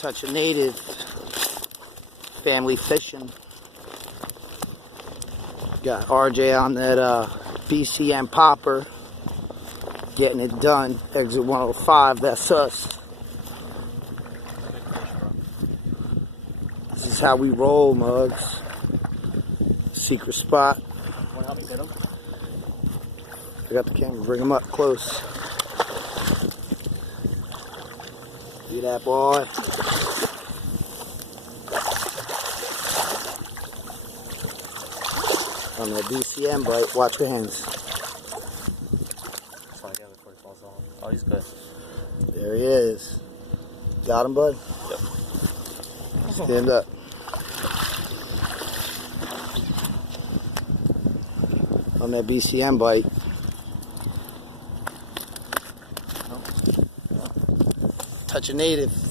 Touch a native. Family fishing. Got RJ on that B.C.M popper. Getting it done. Exit 105, that's us. This is how we roll, mugs. Secret spot. Want to help me get him? I got the camera, bring him up close. See that, boy? On that B.C.M bite, watch your hands. Slide down before he falls off. Oh, he's good. There he is. Got him, bud? Yep. Stand up. On that B.C.M bite. Touch a native.